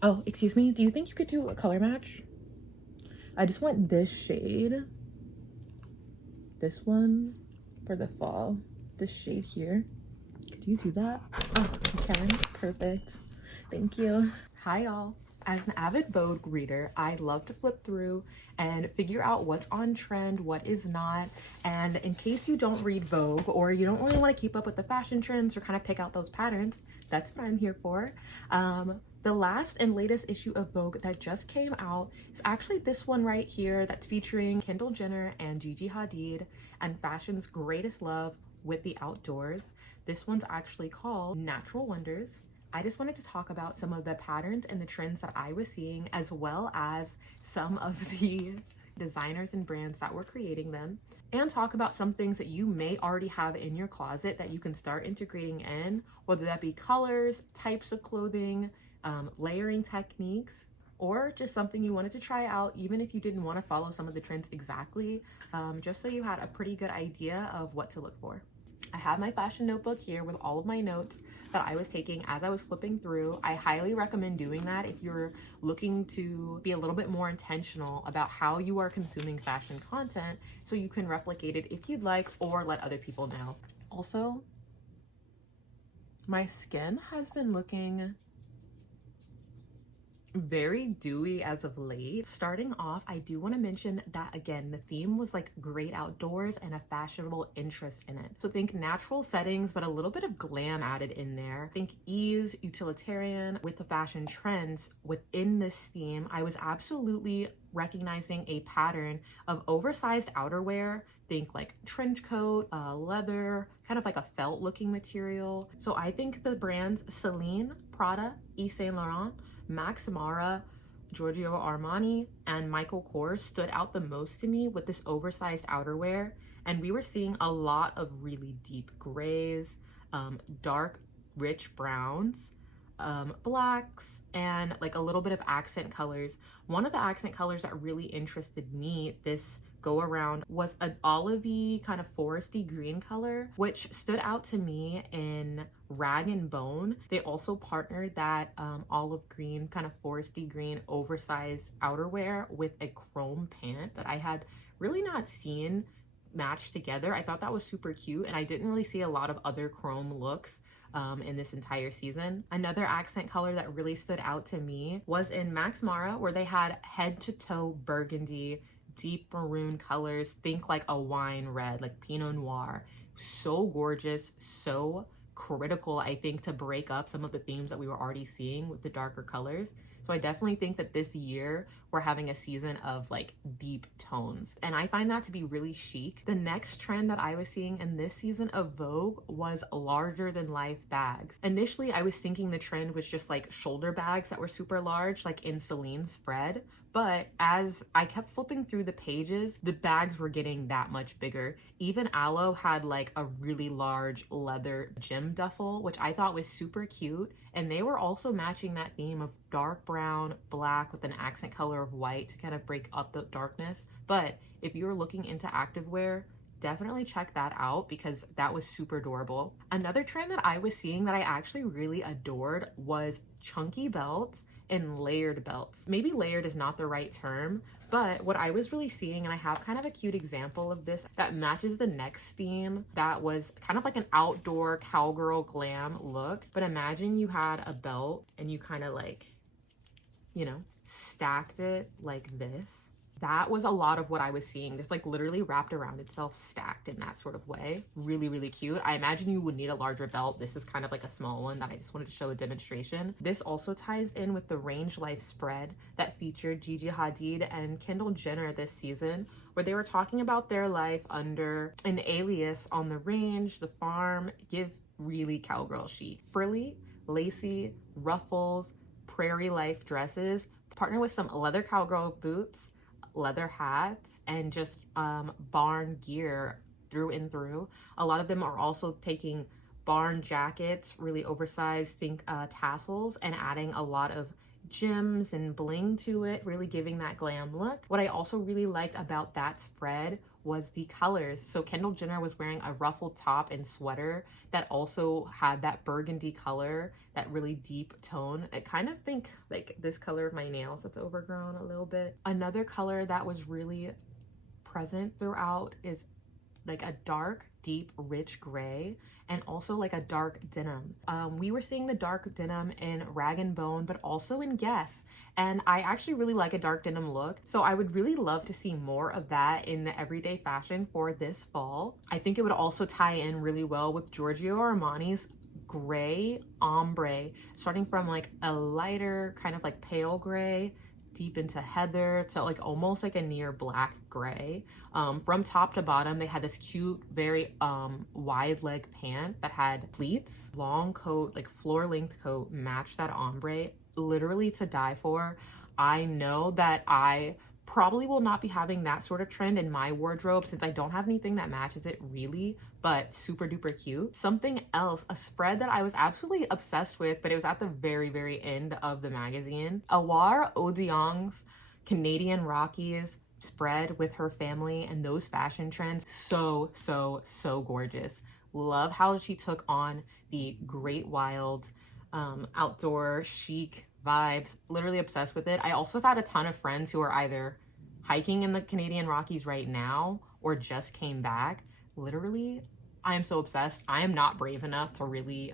Oh, excuse me. Do you think you could do a color match? I just want this shade. This one for the fall. This shade here. Could you do that? Oh, you can. Perfect. Thank you. Hi, y'all. As an avid Vogue reader, I love to flip through and figure out what's on trend, what is not. And in case you don't read Vogue or you don't really want to keep up with the fashion trends or kind of pick out those patterns, that's what I'm here for. The last and latest issue of Vogue that just came out is actually this one right here that's featuring Kendall Jenner and Gigi Hadid and fashion's greatest love with the outdoors. This one's actually called Natural Wonders. I just wanted to talk about some of the patterns and the trends that I was seeing, as well as some of the designers and brands that were creating them, and talk about some things that you may already have in your closet that you can start integrating in, whether that be colors, types of clothing, layering techniques, or just something you wanted to try out, even if you didn't want to follow some of the trends exactly, just so you had a pretty good idea of what to look for. I have my fashion notebook here with all of my notes that I was taking as I was flipping through. I highly recommend doing that if you're looking to be a little bit more intentional about how you are consuming fashion content, so you can replicate it if you'd like or let other people know. Also, my skin has been looking very dewy as of late. Starting off, I do want to mention that again, the theme was like great outdoors and a fashionable interest in it. So think natural settings, but a little bit of glam added in there. Think ease, utilitarian with the fashion trends within this theme. I was absolutely recognizing a pattern of oversized outerwear. Think like trench coat, leather, kind of like a felt looking material. So I think the brands Celine, Prada, Yves Saint Laurent, Max Mara, Giorgio Armani, and Michael Kors stood out the most to me with this oversized outerwear. And we were seeing a lot of really deep grays, dark, rich browns, blacks, and like a little bit of accent colors. One of the accent colors that really interested me this go around was an olivey kind of foresty green color, which stood out to me in Rag and Bone. They also partnered that olive green kind of foresty green oversized outerwear with a chrome pant that I had really not seen matched together. I thought that was super cute, and I didn't really see a lot of other chrome looks in this entire season. Another accent color that really stood out to me was in Max Mara, where they had head to toe burgundy, deep maroon colors. Think like a wine red, like Pinot Noir. So gorgeous, so critical, I think, to break up some of the themes that we were already seeing with the darker colors. So I definitely think that this year we're having a season of like deep tones, and I find that to be really chic. The next trend that I was seeing in this season of Vogue was larger than life bags. Initially, I was thinking the trend was just like shoulder bags that were super large, like in Celine's spread. But as I kept flipping through the pages, the bags were getting that much bigger. Even Aloe had like a really large leather gym duffel, which I thought was super cute. And they were also matching that theme of dark brown, black with an accent color of white to kind of break up the darkness. But if you're looking into activewear, definitely check that out because that was super adorable. Another trend that I was seeing that I actually really adored was chunky belts and layered belts. Maybe layered is not the right term, but what I was really seeing, and I have kind of a cute example of this that matches the next theme, that was kind of like an outdoor cowgirl glam look. But imagine you had a belt and you kind of like, you know, stacked it like this. That was a lot of what I was seeing, just like literally wrapped around itself, stacked in that sort of way. Really, really cute. I imagine you would need a larger belt. This is kind of like a small one that I just wanted to show a demonstration. This also ties in with the Range Life spread that featured Gigi Hadid and Kendall Jenner this season, where they were talking about their life under an alias on the range, the farm. Give really cowgirl chic. Frilly, lacy, ruffles, prairie life dresses, partner with some leather cowgirl boots, leather hats, and just barn gear through and through. A lot of them are also taking barn jackets, really oversized, think tassels, and adding a lot of gems and bling to it, really giving that glam look. What I also really liked about that spread was the colors. So Kendall Jenner was wearing a ruffled top and sweater that also had that burgundy color, that really deep tone. I kind of think like this color of my nails that's overgrown a little bit. Another color that was really present throughout is like a dark, deep, rich gray, and also like a dark denim. We were seeing the dark denim in Rag & Bone, but also in Guess. And I actually really like a dark denim look. So I would really love to see more of that in the everyday fashion for this fall. I think it would also tie in really well with Giorgio Armani's gray ombre, starting from like a lighter kind of like pale gray deep into heather to like almost like a near black gray. From top to bottom, they had this cute, very wide leg pant that had pleats, long coat, like floor length coat, matched that ombre, literally to die for. I know that I probably will not be having that sort of trend in my wardrobe since I don't have anything that matches it really, but super duper cute. Something else, a spread that I was absolutely obsessed with, but it was at the very, very end of the magazine. Awar Odiong's Canadian Rockies spread with her family and those fashion trends. So, so, so gorgeous. Love how she took on the Great Wild outdoor chic vibes. Literally obsessed with it. I also have had a ton of friends who are either hiking in the Canadian Rockies right now or just came back. Literally, I am so obsessed. I am not brave enough to really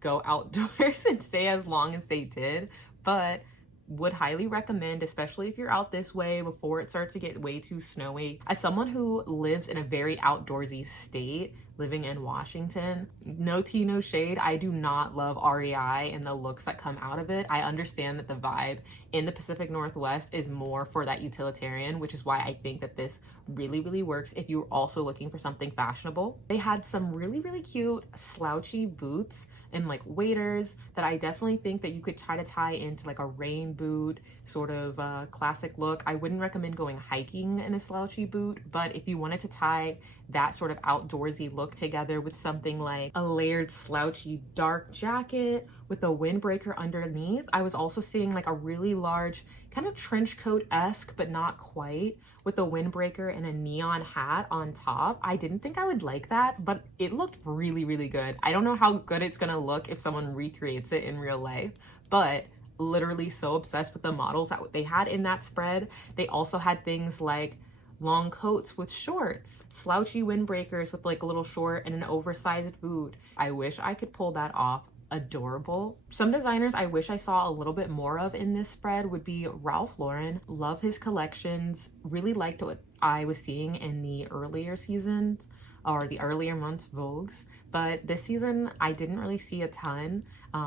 go outdoors and stay as long as they did, but would highly recommend, especially if you're out this way before it starts to get way too snowy. As someone who lives in a very outdoorsy state, living in Washington, no tea, no shade, I do not love REI and the looks that come out of it. I understand that the vibe in the Pacific Northwest is more for that utilitarian, which is why I think that this really, really works if you're also looking for something fashionable. They had some really, really cute slouchy boots and like waders that I definitely think that you could try to tie into like a rain boot sort of classic look. I wouldn't recommend going hiking in a slouchy boot, but if you wanted to tie that sort of outdoorsy look together with something like a layered slouchy dark jacket with a windbreaker underneath. I was also seeing like a really large kind of trench coat-esque, but not quite, with a windbreaker and a neon hat on top. I didn't think I would like that, but it looked really, really good. I don't know how good it's gonna look if someone recreates it in real life, but literally so obsessed with the models that they had in that spread. They also had things like long coats with shorts, slouchy windbreakers with like a little short and an oversized boot. I wish I could pull that off. Adorable. Some designers I wish I saw a little bit more of in this spread would be Ralph Lauren. Love his collections. Really liked what I was seeing in the earlier seasons or the earlier months Vogues, but this season I didn't really see a ton,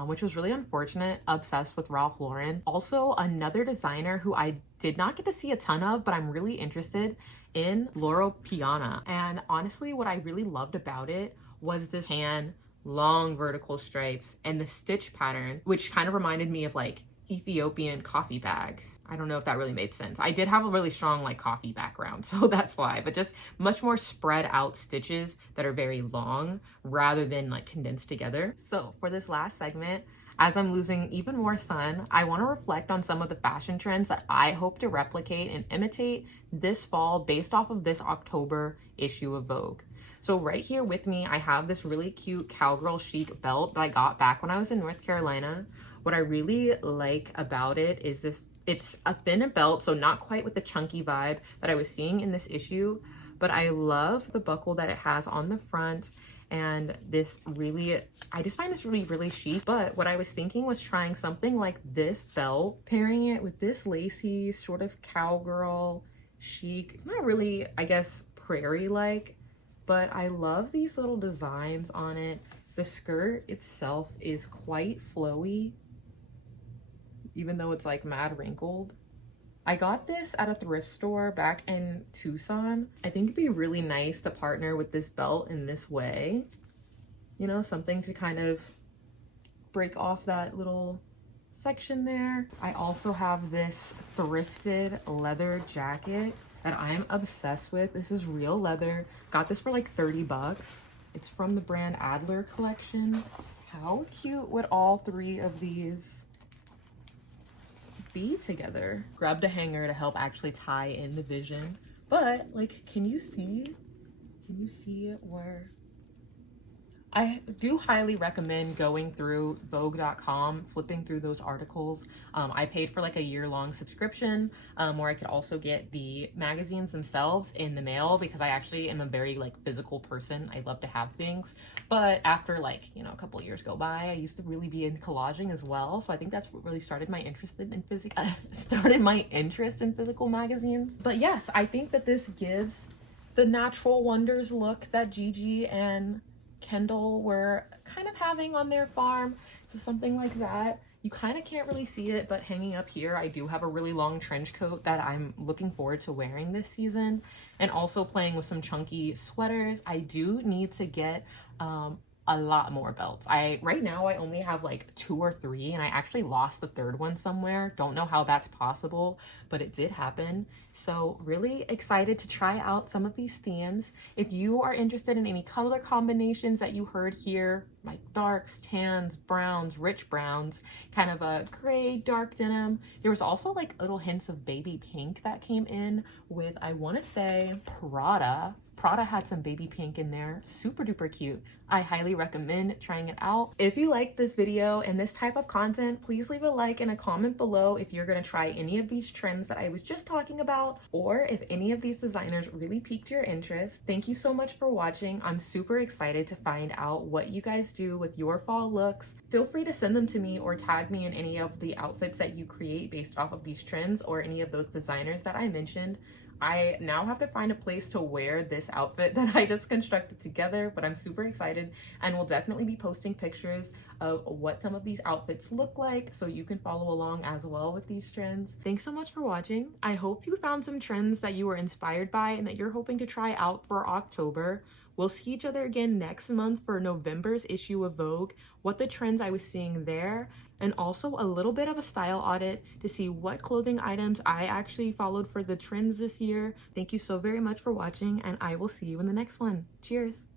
which was really unfortunate. Obsessed with Ralph Lauren. Also, another designer who I did not get to see a ton of, but I'm really interested in, Loro Piana. And honestly, what I really loved about it was this tan, long vertical stripes and the stitch pattern, which kind of reminded me of like Ethiopian coffee bags. I don't know if that really made sense. I did have a really strong like coffee background, so that's why, but just much more spread out stitches that are very long rather than like condensed together. So for this last segment, as I'm losing even more sun, I want to reflect on some of the fashion trends that I hope to replicate and imitate this fall based off of this October issue of Vogue. So right here with me, I have this really cute cowgirl chic belt that I got back when I was in North Carolina. What I really like about it is it's a thin belt, so not quite with the chunky vibe that I was seeing in this issue, but I love the buckle that it has on the front. And this really, I just find this really, really chic. But what I was thinking was trying something like this belt, pairing it with this lacy sort of cowgirl chic. It's not really, I guess, prairie-like, but I love these little designs on it. The skirt itself is quite flowy, even though it's like mad wrinkled. I got this at a thrift store back in Tucson. I think it'd be really nice to partner with this belt in this way. You know, something to kind of break off that little section there. I also have this thrifted leather jacket that I'm obsessed with. This is real leather. Got this for like 30 bucks. It's from the brand Adler collection. How cute would all three of these be together? Grabbed a hanger to help actually tie in the vision But like, can you see where I do highly recommend going through Vogue.com, flipping through those articles. I paid for like a year-long subscription where I could also get the magazines themselves in the mail because I actually am a very like physical person. I love to have things. But after like, you know, a couple of years go by, I used to really be in collaging as well. So I think that's what really started my interest in physical magazines. But yes, I think that this gives the natural wonders look that Gigi and Kendall were kind of having on their farm. So something like that. You kind of can't really see it, but hanging up here, I do have a really long trench coat that I'm looking forward to wearing this season, and also playing with some chunky sweaters. I do need to get a lot more belts. Right now I only have like 2 or 3, and I actually lost the 3rd one somewhere. Don't know how that's possible, but it did happen. So really excited to try out some of these themes. If you are interested in any color combinations that you heard here, like darks, tans, browns, rich browns, kind of a gray, dark denim. There was also like little hints of baby pink that came in with, I want to say, Prada. Prada had some baby pink in there, super duper cute. I highly recommend trying it out. If you like this video and this type of content, please leave a like and a comment below if you're gonna try any of these trends that I was just talking about, or if any of these designers really piqued your interest. Thank you so much for watching. I'm super excited to find out what you guys do with your fall looks. Feel free to send them to me or tag me in any of the outfits that you create based off of these trends or any of those designers that I mentioned. I now have to find a place to wear this outfit that I just constructed together, but I'm super excited, and we'll definitely be posting pictures of what some of these outfits look like so you can follow along as well with these trends. Thanks so much for watching. I hope you found some trends that you were inspired by and that you're hoping to try out for October. We'll see each other again next month for November's issue of Vogue, what the trends I was seeing there, and also a little bit of a style audit to see what clothing items I actually followed for the trends this year. Thank you so very much for watching, and I will see you in the next one. Cheers!